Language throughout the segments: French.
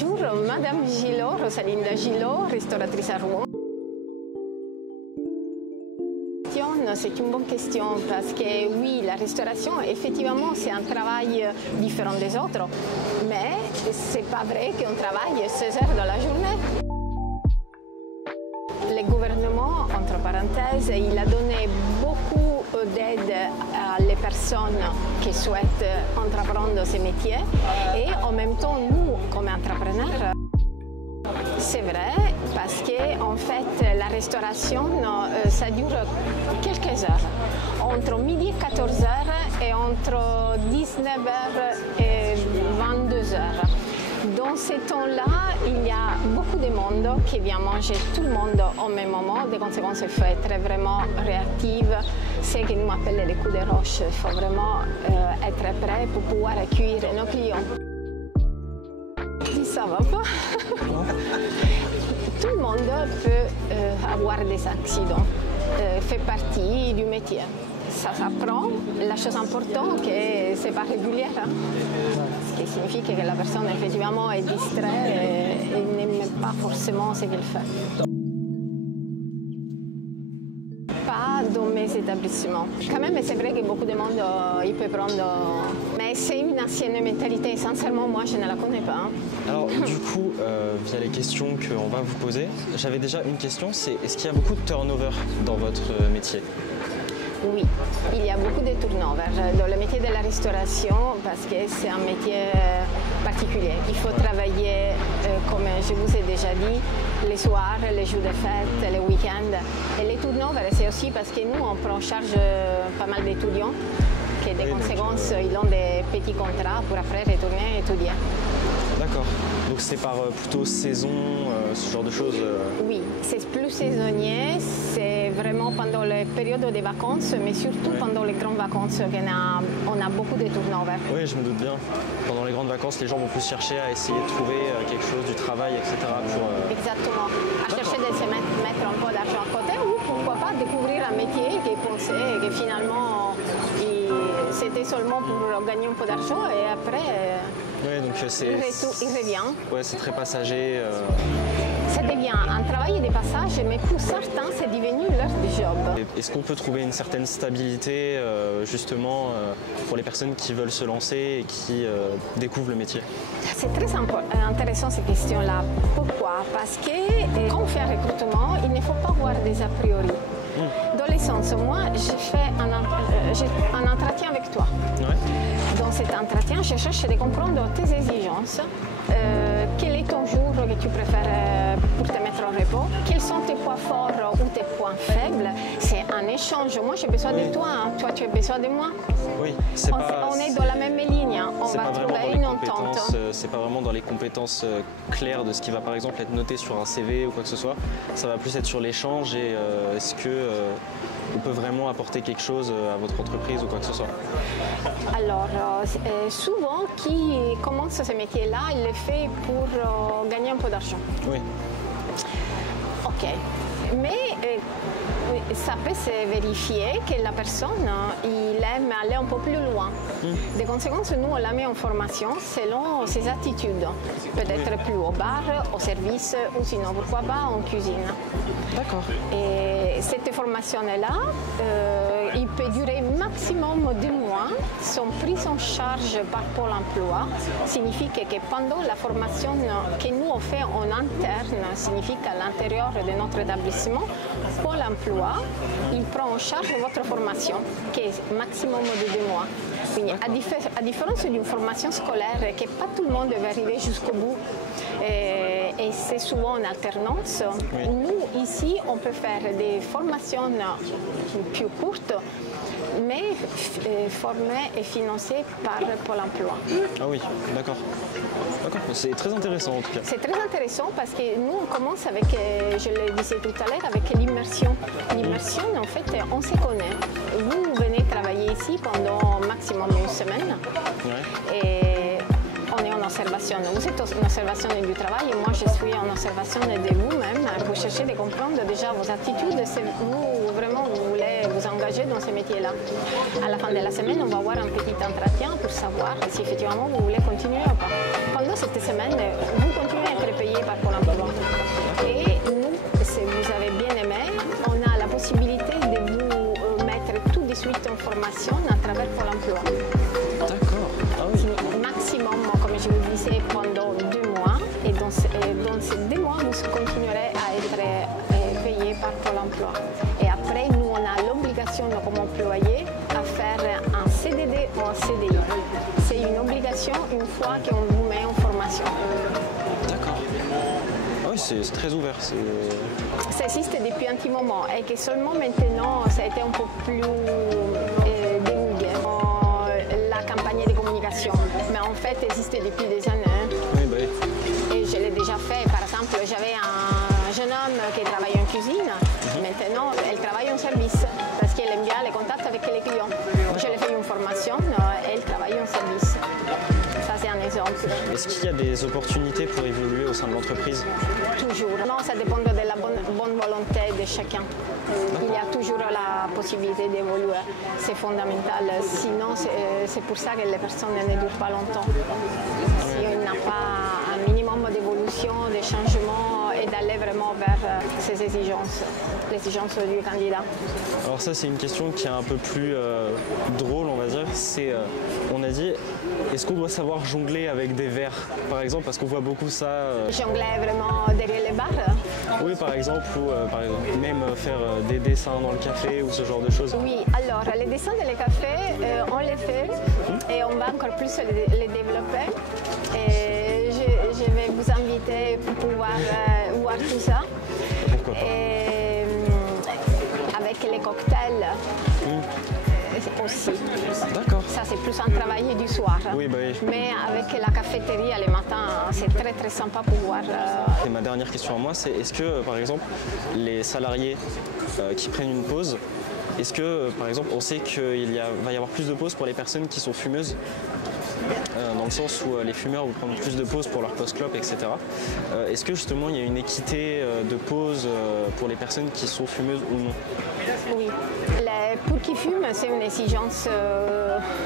Bonjour, Madame Gillot, Rosalinda Gillot, restauratrice à Rouen. C'est une bonne question parce que oui, la restauration, effectivement, c'est un travail différent des autres, mais c'est pas vrai qu'on travaille 16 heures dans la journée. Le gouvernement, entre parenthèses, il a donné beaucoup d'aide à les personnes qui souhaitent entreprendre ces métiers et en même temps, nous, comme entrepreneurs, c'est vrai, parce que en fait, la restauration, ça dure quelques heures, entre midi et 14 heures et entre 19h et 22 heures. Dans ces temps-là, il y a beaucoup de monde qui vient manger tout le monde au même moment. Des conséquences, il faut être vraiment réactive. C'est ce que nous appelons les coups de roche. Il faut vraiment être prêt pour pouvoir accueillir nos clients. Ça va pas. Tout le monde peut avoir des accidents. Fait partie du métier. Ça s'apprend. La chose importante, c'est que ce n'est pas régulier. Hein? Ce qui signifie que la personne effectivement est distraite et n'aime pas forcément ce qu'elle fait. Pas dans mes établissements. Quand même, c'est vrai que beaucoup de monde il peut prendre. Mais c'est une ancienne mentalité. Sincèrement, moi, je ne la connais pas. Alors, du coup, via les questions qu'on va vous poser, j'avais déjà une question, c'est est-ce qu'il y a beaucoup de turnover dans votre métier? Oui, il y a beaucoup de turnover dans le métier de la restauration parce que c'est un métier particulier. Il faut travailler, comme je vous ai déjà dit, les soirs, les jours de fête, les week-ends. Et les turnover, c'est aussi parce que nous, on prend en charge pas mal d'étudiants qui, des conséquences, ils ont des petits contrats pour après retourner étudier. D'accord. Donc c'est par plutôt saison, ce genre de choses Oui, c'est plus saisonnier, c'est vraiment pendant les périodes de vacances, mais surtout pendant les grandes vacances qu'on a beaucoup de turnover. Oui, je me doute bien. Pendant les grandes vacances, les gens vont plus chercher à essayer de trouver quelque chose, du travail, etc. Exactement. À chercher de se mettre un peu d'argent à côté ou pourquoi pas découvrir un métier qu'ils pensaient que finalement c'était seulement pour gagner un peu d'argent et après ouais, donc il revient. Ouais, c'est très passager. Ça devient un travail de passage, mais pour certains, c'est devenu leur job. Est-ce qu'on peut trouver une certaine stabilité justement pour les personnes qui veulent se lancer et qui découvrent le métier? C'est très intéressant ces questions-là. Pourquoi? Parce que quand on fait un recrutement, il ne faut pas avoir des a priori. Dans le sens, moi, j'ai fait un entretien avec toi. Ouais. Dans cet entretien, je cherche de comprendre tes exigences. Quel est ton jour que tu préfères pour te mettre au repos? Quels sont tes points forts ou tes points faibles? C'est un échange. Moi, j'ai besoin de toi. Hein. Toi, tu as besoin de moi. Oui, on est dans la même ligne. On va trouver une entente. C'est pas vraiment dans les compétences claires de ce qui va, par exemple, être noté sur un CV ou quoi que ce soit. Ça va plus être sur l'échange et est-ce que on peut vraiment apporter quelque chose à votre entreprise ou quoi que ce soit? Alors, souvent, qui commence ce métier-là, il le fait pour gagner un peu d'argent. Oui. Ok. Mais ça peut se vérifier que la personne, il aime aller un peu plus loin. De conséquence, nous, on la met en formation selon ses attitudes. Peut-être plus au bar, au service, ou sinon, pourquoi pas, en cuisine. D'accord. Et cette formation-là, il peut durer maximum 2 mois. Sont prises en charge par Pôle emploi. Signifie que pendant la formation que nous on fait en interne, signifie qu'à l'intérieur de notre établissement, Pôle emploi, il prend en charge votre formation, qui est maximum de 2 mois. Quindi, à différence d'une formation scolaire, que pas tout le monde va arriver jusqu'au bout, et c'est souvent en alternance, oui. Nous, ici, on peut faire des formations plus courtes, mais formées et financées par Pôle emploi. Ah oui, d'accord. D'accord, c'est très intéressant en tout cas. C'est très intéressant parce que nous, on commence avec, je le disais tout à l'heure, avec l'immersion. L'immersion, en fait, on se connaît. Vous venez travailler ici pendant maximum 1 semaine. Ouais. Et on est en observation. Vous êtes en observation du travail et moi je suis en observation de vous-même. Vous cherchez de comprendre déjà vos attitudes, si vous vraiment vous voulez vous engager dans ce métier-là. À la fin de la semaine, on va avoir un petit entretien pour savoir si effectivement vous voulez continuer ou pas. Pendant cette semaine, vous continuez à être payé par Pôle emploi. Et nous, si vous avez bien aimé, on a la possibilité de vous mettre tout de suite en formation à travers Pôle emploi. D'accord. Ah oui. Maximum, comme je vous disais, pendant 2 mois. Et dans ces 2 mois, vous continuerez à être payé par Pôle emploi. Et après, nous, on a l'obligation, comme employé, à faire un CDD ou un CDI. C'est une obligation une fois qu'on vous met en formation. D'accord. Ah oui, c'est très ouvert. Ça existe depuis un petit moment et que seulement maintenant, ça a été un peu plus divulgué. La campagne de communication. Mais en fait, elle existe depuis des années. Oui, bah oui. Et je l'ai déjà fait. Par exemple, j'avais un jeune homme qui travaillait en cuisine. Maintenant, elle travaille en service parce qu'elle aime bien les contacts avec les clients. Je lui ai fait une formation et elle travaille en service. Ça, c'est un exemple. Est-ce qu'il y a des opportunités pour évoluer au sein de l'entreprise? Toujours. Non, ça dépend de la bonne volonté de chacun. Il y a toujours la possibilité d'évoluer. C'est fondamental. Sinon, c'est pour ça que les personnes ne durent pas longtemps. Si on n'a pas un minimum d'évolution, de changement et d'aller vraiment vers ces exigences, l'exigence du candidat. Alors ça, c'est une question qui est un peu plus drôle, on va dire. On a dit, est-ce qu'on doit savoir jongler avec des verres, par exemple, parce qu'on voit beaucoup ça. Jongler vraiment derrière les barres? Oui, par exemple, ou même faire des dessins dans le café ou ce genre de choses. Oui, alors les dessins dans le café, on les fait et on va encore plus les développer. Et je vais vous inviter pour pouvoir voir tout ça. Pourquoi pas. Et, avec les cocktails aussi. D'accord. Ça, c'est plus un travail du soir. Oui, bah oui. Mais avec la cafétéria le matin, c'est très très sympa pour pouvoir. Et ma dernière question à moi, c'est est-ce que, par exemple, les salariés qui prennent une pause, est-ce que, par exemple, on sait qu'il va y avoir plus de pauses pour les personnes qui sont fumeuses, dans le sens où les fumeurs vont prendre plus de pauses pour leur post-clope, etc. Est-ce que justement il y a une équité de pause pour les personnes qui sont fumeuses ou non? Oui. Pour qui fume, c'est une exigence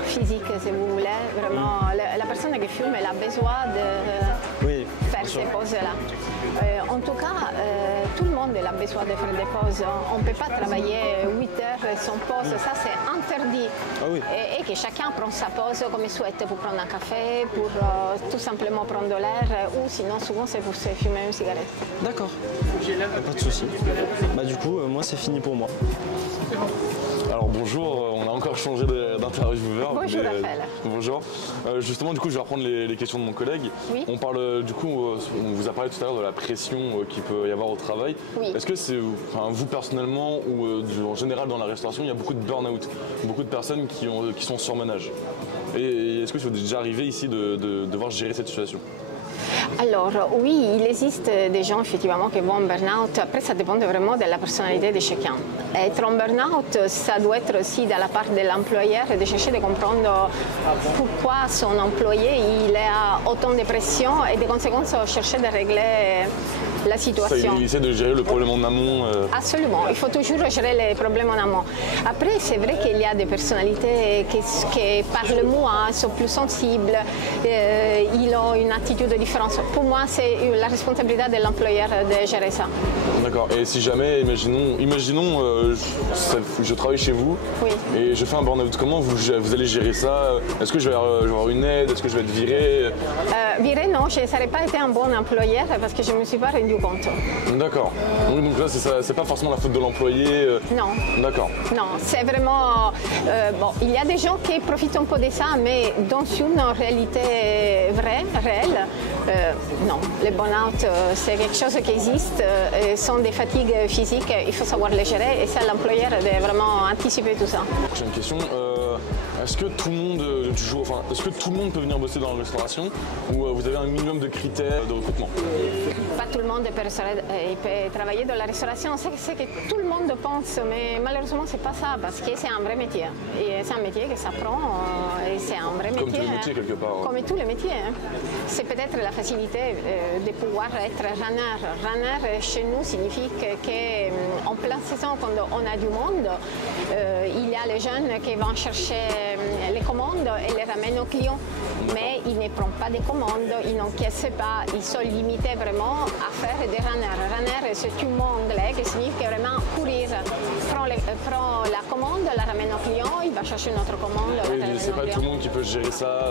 physique, si vous voulez. Vraiment, la personne qui fume, elle a besoin de faire ces pauses-là. En tout cas, tout le monde a besoin de faire des pauses. On ne peut pas travailler 8 heures sans pause. Ça, c'est interdit. Ah oui. Et que chacun prend sa pause comme il souhaite pour prendre un café, pour tout simplement prendre de l'air, ou sinon, souvent, c'est pour se fumer une cigarette. D'accord. Pas de souci. Bah, du coup, moi, c'est fini pour moi. Alors bonjour, on a encore changé d'intervieweur. Bonjour Raphaël. Bonjour. Justement, du coup, je vais reprendre les questions de mon collègue. Oui. On parle, du coup, on vous a parlé tout à l'heure de la pression qu'il peut y avoir au travail. Oui. Est-ce que c'est, vous personnellement ou en général dans la restauration, il y a beaucoup de burn-out, beaucoup de personnes qui sont surmenage. Et est-ce que ça vous est déjà arrivé ici de devoir gérer cette situation? Alors oui, il existe des gens effectivement qui vont en burn-out. Après, ça dépend vraiment de la personnalité de chacun. Être en burn-out, ça doit être aussi de la part de l'employeur de chercher de comprendre pourquoi son employé il a autant de pression et de conséquences chercher de régler la situation. Il essaie de gérer le problème en amont. Absolument, il faut toujours gérer les problèmes en amont. Après, c'est vrai qu'il y a des personnalités qui parlent moins, sont plus sensibles, ils ont une attitude différente. Pour moi, c'est la responsabilité de l'employeur de gérer ça. D'accord. Et si jamais, imaginons je travaille chez vous et je fais un burn-out, comment vous allez gérer ça? Est-ce que je vais avoir une aide? Est-ce que je vais être viré? Viré, non, je ne serais pas été un bon employeur parce que je ne me suis pas rendu compte. D'accord. Oui, donc là, c'est pas forcément la faute de l'employé. Non. D'accord. Non, c'est vraiment... bon, il y a des gens qui profitent un peu de ça, mais dans une réalité réelle, non. Le burn-out, c'est quelque chose qui existe. Ce sont des fatigues physiques, il faut savoir les gérer et c'est à l'employeur de vraiment anticiper tout ça. Prochaine question. Est-ce que tout le monde est-ce que tout le monde peut venir bosser dans la restauration ou vous avez un minimum de critères de recrutement? Pas tout le monde peut travailler dans la restauration, c'est ce que tout le monde pense, mais malheureusement c'est pas ça, parce que c'est un vrai métier. Et c'est un métier qui s'apprend, et c'est un vrai métier. Comme tous les métiers quelque part. Comme tous les métiers. C'est peut-être la facilité de pouvoir être runner. Runner chez nous signifie qu'en pleine saison, quand on a du monde, il y a les jeunes qui vont chercher les commandes et les ramènent aux clients. Mais ils ne prennent pas des commandes, ils n'encaissent pas, ils sont limités vraiment à faire des runners. Runner, c'est un mot anglais qui signifie vraiment courir. Prend la commande, la ramène au client, il va chercher une autre commande. Oui, c'est pas tout le monde qui peut gérer ça.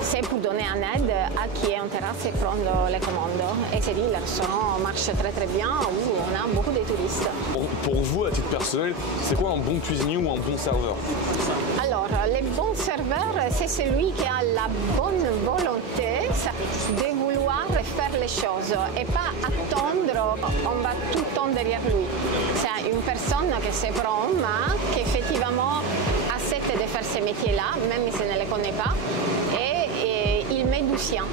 C'est pour donner un aide à qui est en terrasse et prendre les commandes. Et c'est dit, le restaurant marche très très bien, où on a beaucoup de touristes. Pour vous, à titre personnel, c'est quoi un bon cuisinier ou un bon serveur? Alors, le bon serveur, c'est celui qui a la bonne volonté de vouloir faire les choses et pas attendre, on va tout le temps derrière lui. C'est une personne qui se prend, qui effectivement accepte de faire ce métier-là, même si elle ne les connaît pas, et il met du sien.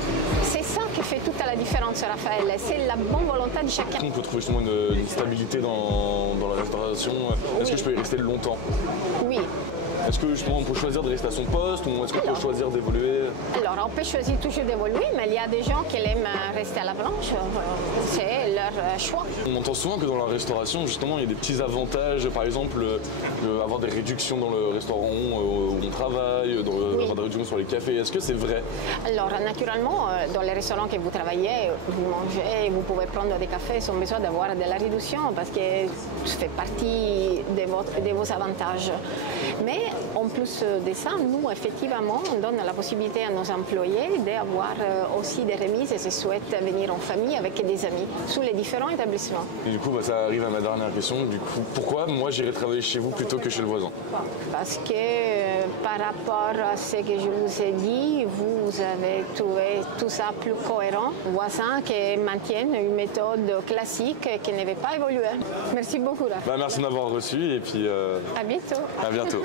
C'est ça qui fait toute la différence, Raphaël, c'est la bonne volonté de chacun. On peut trouver justement une stabilité dans la restauration. Est-ce que je peux y rester longtemps? Oui. Est-ce que justement on peut choisir de rester à son poste ou est-ce qu'on peut choisir d'évoluer? Alors on peut choisir toujours d'évoluer, mais il y a des gens qui aiment rester à la planche, c'est leur choix. On entend souvent que dans la restauration, justement, il y a des petits avantages, par exemple, avoir des réductions dans le restaurant où on travaille, avoir des réductions sur les cafés. Est-ce que c'est vrai? Alors naturellement, dans les restaurants que vous travaillez, vous mangez, vous pouvez prendre des cafés sans besoin d'avoir de la réduction parce que ça fait partie de vos avantages. Mais en plus de ça, nous, effectivement, on donne la possibilité à nos employés d'avoir aussi des remises s'ils souhaitent venir en famille avec des amis sous les différents établissements. Et du coup, ça arrive à ma dernière question. Du coup, pourquoi moi j'irais travailler chez vous plutôt que chez le voisin? Parce que par rapport à ce que je vous ai dit, vous avez trouvé tout ça plus cohérent. Voisins qui maintiennent une méthode classique qui ne va pas évoluer. Merci beaucoup. Merci de m'avoir reçu et puis à bientôt. À bientôt.